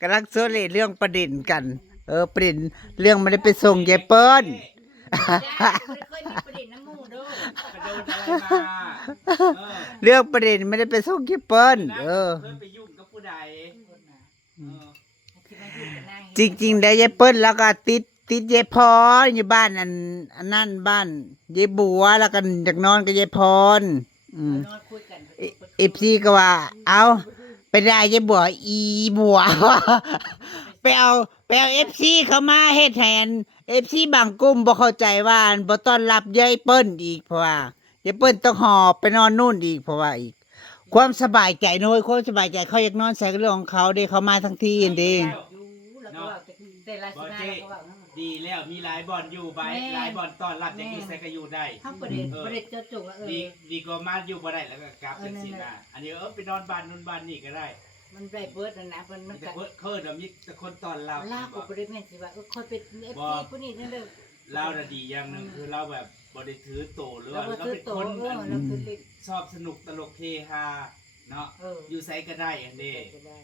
กำลังโซเลเรื่องประเด็นกันประเด็นเรื่องไม่ได้ไปส่งยายเปิ้ล เคยมีประเด็นน้ำมูกด้วย กระโดดอะไรมาเรื่องประเด็นไม่ได้ไปส่งยายเปิ้ลเคยไปยุ่งกับผู้ใดจริงๆได้ยายเปิ้ลแล้วก็ติดยายพรอยู่บ้านอันนั่นบ้านยายบัวแล้วก็อยากนอนกับยายพรFCก็ว่าเอาไปได้ยายบัวอีบัว ไปเอาFCเขามาเฮ็ดแทน FC บางกลุ่มบ่เข้าใจว่าบ่ต้อนรับยายเปิ้ลอีกเพราะว่ายายเปิ้ลต้องหอบไปนอนนู่นอีกเพราะว่าอีกความสบายใจน้อยความสบายใจเขาอยากนอนใส่เรื่องของเขาเด้เขามาทั้งที่เด้ ดีแล้วมีหลายบอลอยู่ไปหลายบอลตอนรับอย่างนี้ใส่ก็อยู่ได้ ถ้าประเด็นจะจุกดีก็มาอยู่บ่ได้แล้วก็กลับเป็นสินะอันนี้ไปนอนบ้านนู่นบ้านนี่ก็ได้มันได้เบิร์ดนะมันแต่เคิร์ดมีแต่คนตอนรับลาบประเด็นแม่สิว่าคนเป็นFCผู้นี้นั่นเด้อเราดีอย่างนึงคือเราแบบบ่ได้ถือโตหรือว่าเราเป็นคนชอบสนุกตลกเฮฮาเนาะอยู่ไสก็ได้อันนี้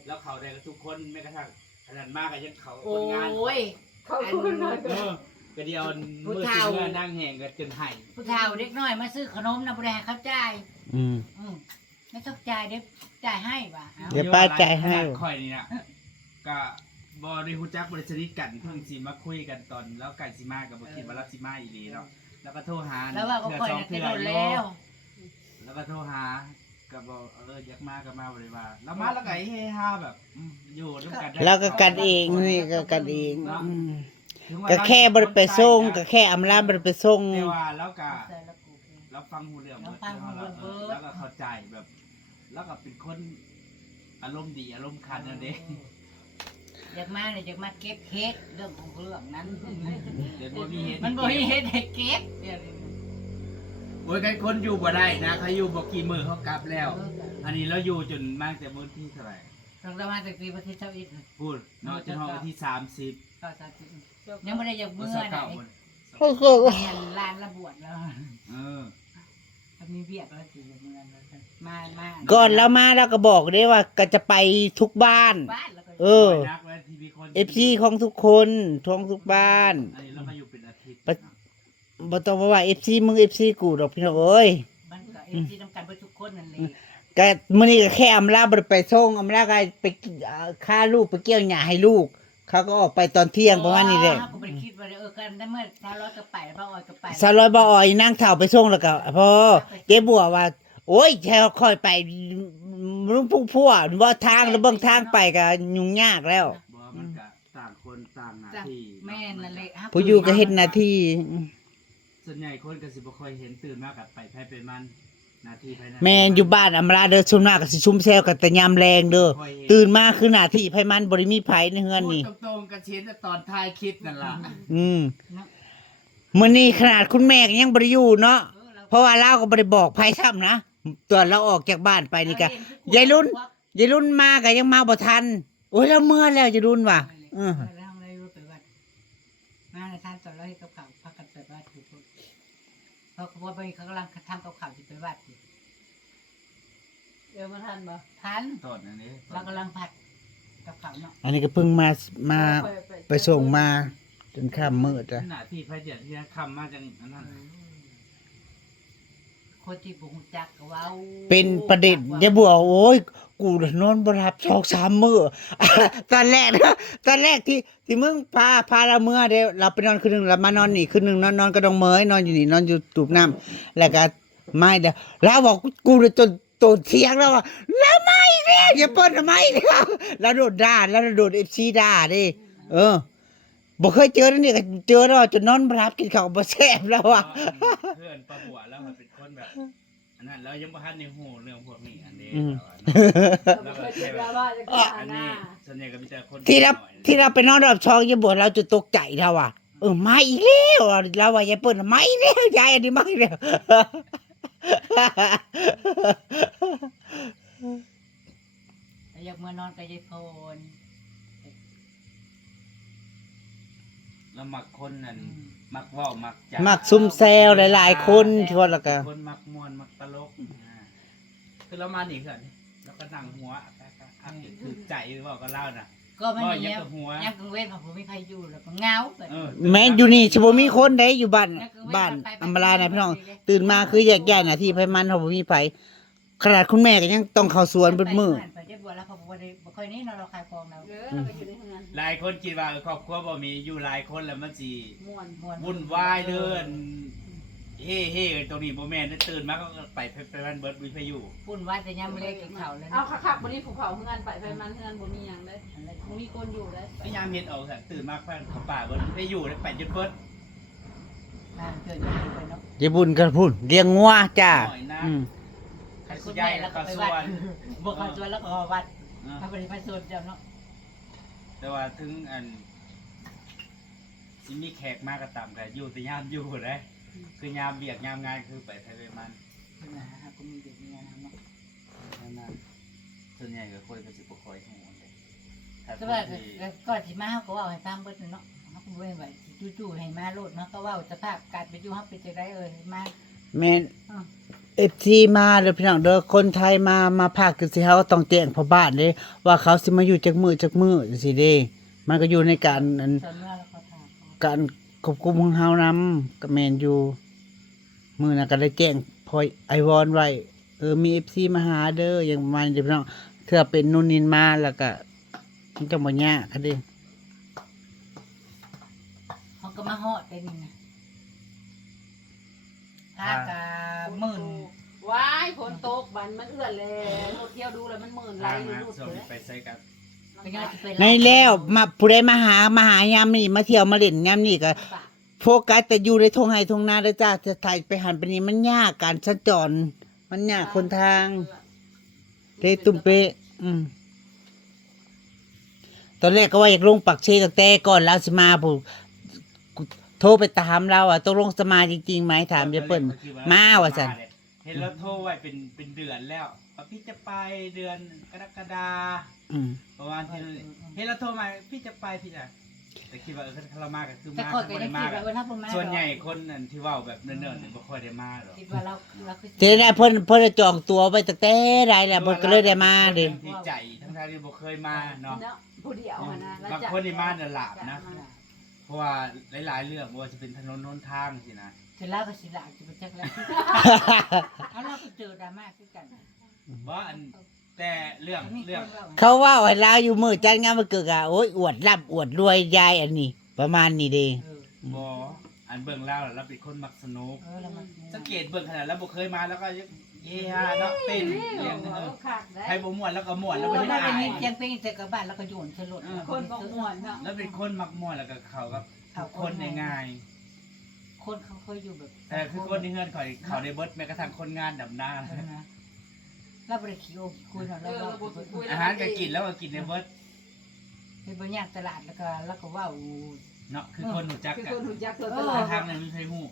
แล้วเขาได้กับทุกคนแม้กระทั่งขนาดมากก็ยังเขาคนงานโอ้ยเขาก็เดียวมือซื้อนั่งแห่งกันจนไห้ผู้เฒ่าเด็กน้อยมาซื้อขนมนะบ่ได้เขาจ่ายไม่ต้องจ่ายเด็กจ่ายให้ว่ะเดี๋ยวป้าจ่ายให้ค่อยนี่นะก็บริฮูจักบริสนิทกันเพิ่งสิมาคุยกันตอนแล้วไก่สิมากับบ่คิดว่ารับสิมาอีหลีเนาะแล้วก็โทรหาแล้วว่าก็ค่อยน่ะจะโดนแล้วก็โทรหาก็บอกอยากมาก็มาบ่ได้ว่าแล้วมาแล้วก็เฮฮาแบบอยู่ร่วมกันแล้วก็กันเองนี่ก็กันเองก็แค่บ่ได้ไปส่งก็แค่อำลาบ่ได้ไปส่งแต่ว่าแล้วก็เราฟังหูเรื่องแล้วก็เข้าใจแบบแล้วก็เป็นคนอารมณ์ดีอารมณ์คันนั่นเองอยากมาเนี่ยอยากมาเก็บเค้กเรื่องของเรื่องนั้นมันบ่มีเฮ็ดให้เก็บโอ้ยกันคนอยู่บ่ได้นะเขาอยู่บ่กี่มื้อเขากลับแล้วอันนี้เราอยู่จนมากแต่มื้อที่เท่าไหร่ต้องมาตั้งแต่วันที่21พูดเนาะจนฮอดวันที่30ยังบ่ได้อยากเมื่อไหร่ร้านระบวดแล้วมีเวียกแล้วสิมาก่อนแล้วมาแล้วก็บอกได้ว่าก็จะไปทุกบ้านFC ของทุกคนท้องทุกบ้านอันนี้เรามาอยู่เป็นอาทิตย์บ่ต้องว่า FC มึง FC กูดอกพี่น้องเอ้ยมันก็ FC นำกันเบิดทุกคนนั่นแหละก็มื้อนี้ก็แค่อำลาบ่ได้ไปส่งอำลาก็ไปฆ่าลูกไปเกี่ยวหญ้าให้ลูกเขาก็ออกไปตอนเที่ยงประมาณนี้แหละก็บ่ได้คิดว่ากันได้เมื่อชาวร้อยก็ไปแล้วพ่ออ้อยก็ไปชาวร้อยบ่อ้อยนั่งเฒ่าไปส่งแล้วก็พอเจ๊บัวว่าโอ้ยแค่ค่อยไปลุงผู้ว่าทางแล้วเบิ่งทางไปก็ยุ่งยากแล้วมันก็ต่างคนต่างหน้าที่แม่นั่นแหละผู้อยู่ก็เฮ็ดหน้าที่ส่วนใหญ่คนก็สิบ่ค่อยเห็นตื่นมากับไปไผไปมันหน้าที่ไผแม่อยู่บ้านอำลาเด้อส่วนมากก็สิชุมแซวกันแต่ยามแรงเด้อตื่นมาคือหน้าที่ไผมันบ่ได้มีไผในเฮือนนี่ตรงๆกันเช่นตอนท้ายคลิปนั่นล่ะมื้อนี้ขนาดคุณแม่ก็ยังบ่ได้อยู่เนาะเพราะว่าเราก็บ่ได้บอกไผซ้ำนะตอนเราออกจากบ้านไปนี่ก็ยายรุ่นมาก็ยังมาบ่ทันโอ้ยเราเมื่อแล้วยายรุ่นว่ะมาในท่านตอนเราให้กับเขาพักกันไปวัดอยู่เขาบอกว่าเขากำลังทำกับเขาที่ไปวัดอยู่มาทันบ่ทันต้นอันนี้เรากำลังผัดกับเขาเนาะอันนี้ก็เพิ่งมาไปส่งมาจนค่ำมืดอ่ะหน้าที่ไผเดี๋ยวที่ค่ำมาจังอันนั้นคนที่บ่ฮู้จักก็เว้าเป็นประเด็นอย่าบัวโอ้ยกูนอนบ่หลับ 2-3 มื้อตอนแรกที่มึงพาเราเมื่อเด้เราไปนอนคืนนึงแล้วมานอนนี่คืนนึงนอนก็ต้องเมยนอนอยู่นี่นอนอยู่ตูบน้ำแล้วก็ไม่เด้อแล้วบอกกูจนโตเถียงแล้วว่าแล้วไม่แล้วอย่าเปิ้นทำไมแล้วโดนด่าแล้วโดน FC ด่าเด้บ่เคยเจอนั่นนี่ก็เจอแล้วจนนอนบ่หลับกินข้าวบ่แซ่บแล้วอ่ะเพื่อนประบัวแล้วมันเป็นคนแบบอันนั้นแล้วยังบ่ทันในหูเรื่องพวกนี้อันนี้แล้วก็อันนี้ส่วนใหญ่ก็มีแต่คนที่เราไปนอนรอบช่องยายบัวเราจะตกใจเท่าว่ะมาอีกแล้วเราว่ายายเปิ้นมาอีกแล้วยายอันนี้มาอีกแล้วอยากมานอนกับยายพรแล้วมักคนนั่นมักว้ามักซุ่มแซวหลายๆคนที่ว่าแล้วก็คนมักม่วนมักตลกคือเรามานี่คือแล้วก็ ก็นั่งหัวถือใจหรือเปล่าก็เล่าน่ะ ก็มัน ก็ อย่าง ยั เงี้ย กับหัว ยามกลางเว้นของผมไม่ใครอยู่แล้วก็เหงาแบบ แม่นอยู่นี่สิบ่มีคนได้อยู่บ้านอัมบาลานะพี่น้องตื่นมาคือแยกย้ายหน้าที่ไผมันเฮาบ่มีไผขนาดคุณแม่ก็ยังต้องเข้าสวนเบิดมื้อ ไปเจ็บบัวแล้วเขาบอกว่าบ่ค่อยนี้เราขายของเรา เราไปอยู่ในห้องนั้น หลายคนคิดว่าครอบครัวบ่มีอยู่หลายคนแล้วมันสิ ม่วน วุ่นวายเดินเฮ่ตรงนี้บ่แม่นตื่นมาก็ไปบ้านเบิดวิทยุ ปุ่นว่าแต่ยามเล็กกินข้าวแล้ว เอาคักๆบ่นี้ภูเขาเฮือนไปมันเฮือนบ่มีหยังเลยบ่มีคนอยู่เลย พยายามเฮ็ดเอาค่ะตื่นมาเพิ่นเขาป่าเบิดวิทยุได้ไปจนเบิด นั่นเกิดอยู่ไปเนาะ เดี๋ยวบุญกันพุ่นเลี้ยงงัวจ้า หน่อยนะ อืม ใครสิย้ายแล้วก็ส่วน บ่เข้าสวนแล้วก็วัดถ้าบ่ได้ไปสวนเจ้าเนาะ แต่ว่าถึงอันสิมีแขกมาก็ตามก็อยู่แต่ยามอยู่เด้คือยามเวียกยามงานคือไปไทยไปมัน เพิ่นว่าหาก็มีเด็กมีงานทำเนาะ นั่นน่ะส่วนใหญ่ก็คนก็สิบ่ค่อยฮู้เลยถ้า แต่ว่าก็สิมาเฮาก็เว้าให้ฟังเบิดเนาะเฮาก็บ่ได้ว่าจู่ๆให้มาโลดเนาะก็เว้าสภาพการไปอยู่เฮาเป็นจังไดมา แม่น FT มาเด้อพี่น้องเด้อคนไทยมาภาคคือสิเฮาก็ต้องแจ้งพ่อบ้านเด้ว่าเขาสิมาอยู่จักมื้อจังซี่เด้มันก็อยู่ในการอัน สอนว่าแล้วก็ถาม การควบคุมของเฮานำก็แม่นอยู่มื้อนั้นก็ได้แจ้งพอยไอวอนไว้มี FC มาหาเด้ออย่างประมาณนี้พี่น้องเทื่อเป็นนู่นนี่มาแล้วก็มันจะบ่ยากค่ะเด้ เขาก็มาฮอดได้นี่นะถ้ากะหมื่น ว้ายฝนตกบันมันเอื้อนเลยโหเที่ยวดูแล้วมันหมื่นไหล ทาง อยู่ มา รูด ส่วน เลย ไปใส่กับ เป็นไงจะเป็น ในแล้วมาผู้ใดมาหายามนี่มาเที่ยวมาเล่นยามนี่ก็โฟกัสแต่อยู่ในทงไห้ทงนาเด้อจ้าจะถ่ายไปหันไปนี่มันยากการสัญจรมันยากคนทางเทตุ้มเปะตอนแรกก็ว่าอยากลงปักเชตั้งแต่ก่อนแล้วสิมาผู้โทรไปตามเราอ่ะตกลงจะมาจริงๆไหมถามเดี๋ยวเปิ้นมาว่าซั่น เห็นแล้วโทรไว้เป็นเดือนแล้วว่าพี่จะไปเดือนกรกฎา อืม ประมาณที่เห็นแล้วโทรมาพี่จะไปพี่จะแต่คิดว่าเรามาก็คือ แต่ มา คนก็ บ่ ยั ได้ ง มา คิดว่าถ้าผมมา ส่วนใหญ่คนนั่นที่เว้าแบบเนิ่นๆนี่บ่ค่อยได้มาหรอก คิดว่าเราคือ เจได้เพิ่นจะจองตั๋วไว้ตั้งแต่ใดแล้วเพิ่นก็เลยได้มาเด้ ที่ใจทั้งที่บ่เคยมาเนาะ ผู้เดียวนะ บางคนนี่มาเดือนหลาบนะ เพราะว่าหลายๆเรื่องบ่ว่าจะเป็นถนนหนทางสินะ เสร็จแล้วก็สิลาจะไปจักแล้วเอาเราไปเจอดราม่าคือกัน ว่าอันแต่เรื่อง เขาว่าให้ลาวอยู่มื้อจัดงานวันเกิดอ่ะโอ้ยอวดร่ำอวดรวยยายอันนี้ ประมาณนี้เด้ บ่อันเบิ่งแล้วเราเป็นคนมักสนุก เรามา สังเกตเบิ่งขนาดแล้วบ่เคยมาแล้วก็เฮฮาเนาะเต้นเรียงใครบ่ม่วนแล้วก็ม่วนแล้วบ่ เรา ได้ ได้ อา เป็น ย เสียงเพลงเสร็จกับบ้านแล้วก็โยนสลด คนก็ม่วนเนาะ แล้วเป็นคนมักม่วนแล้วก็เข้ากับทุกคนได้ง่าย คนเขาเคยอยู่แบบ แต่คือคนที่เฮือนข่อยเขาได้เบิดแม้กระทั่งคนงานดำนา เราบริคิโอคุยเนาะเรา อาหารก็กินแล้วก็กินในเบิด เป็นบางอย่างตลาดแล้วก็ว่า เนาะคือคนรู้จัก คือ กั คน นรู้จักตัวต แต่ ลาด ทางนั้นมันเคยฮู้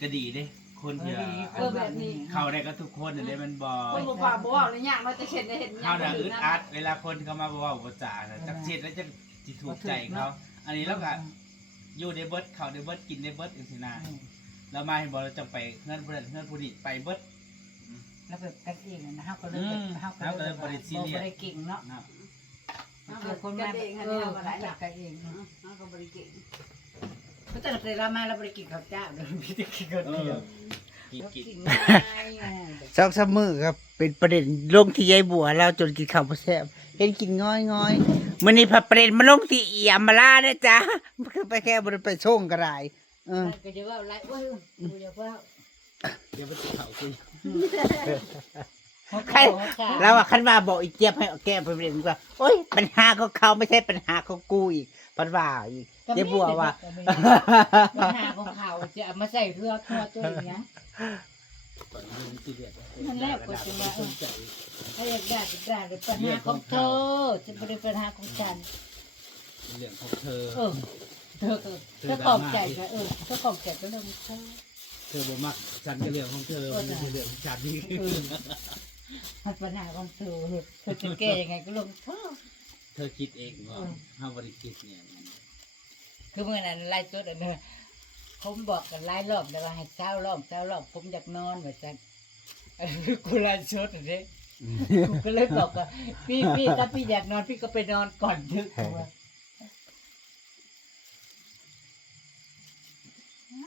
ก็ดีเด้คนเดียว แบบนี้ เข้าได้ก็ทุกคนเด้มันบ่ คนบ่ว่าบ่ว่าเลยยากเราจะเห็นได้เห็น เข้าน่ะอึดอัดเวลาคนเขามาบ่เว้าบ่จ๋าน่ะจักเช็ดแล้วจักสิถูกใจเขาอันนี้แล้วก็อยู่ในเบิดเข้าในเบิดกินในเบิดจังซี่นะแล้วมาให้บ่เราจะไปเฮือนผู้นั้นเฮือนผู้นี้ไปเบิด แล้วแบบกันเองนะเฮาก็เลยบ่ได้เก่งเนาะ นะ เกิดคนมา เองอัน เอ นี้ อ เอามาหลาย จักกันเอง เราก็บริเก่ง เพราะแต่เรามาเราบริกินข้าวเจ้าเดี๋ยวพี่จะกินคนเดียว กิน กินง่าย สองสามมื้อครับเป็นประเด็นลงที่ยายบัวเราจนกินข้าวบ่แซ่บเห็นกินง้อยๆมื้อนี้พาประเด็นมาลงที่อีอัมมาลาเด้อจ้าคือไปแค่บ่ได้ไปส่งก็ได้เออ ก็จะว่าไรโอ้ยกูจะว่า เดี๋ยวมันสิเข้าคุย ใครแล้วว่าคันว่าบอกอีเจี๊ยบให้เอาแก้ประเด็นว่าโอ๊ยปัญหาของเขาไม่ใช่ปัญหาของกูอีกปัญว่าอีกยายบัวว่า ปัญหาของเขาจะมาใส่เรือตัวตัวอย่างเงี้ยนั่นแหละก็จะว่าถ้าอยากได้ก็ได้เลยปัญหาของเธอจะไม่ได้ปัญหาของฉัน เรื่องของเธอ เธอขอบใจก็เธอขอบใจก็เรื่องของเธอ เธอบ่มักฉันก็เรื่องของเธอมันเป็นเรื่องของฉันนี่ มันปัญหาของเธอเธอจะแก้ยังไงก็เรื่องของเธอ เธอคิดเองว่าเฮาบ่ได้คิดเนี่ย คือเมื่อนั้นไล่ตัวเดินผมบอกกันไล่รอบแล้วว่าให้เช้ารอบผมอยากนอนแบบนั้น กูไลฟ์สดเด้กูก็เลยบอกว่าพี่ถ้าพี่อยากนอนพี่ก็ไปนอนก่อนเถอะ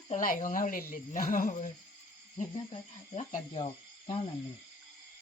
ก็ไล่ของเฮาเล่นๆเนาะอย่างนั้นก็รักกันหยอกเท่านั้นเลย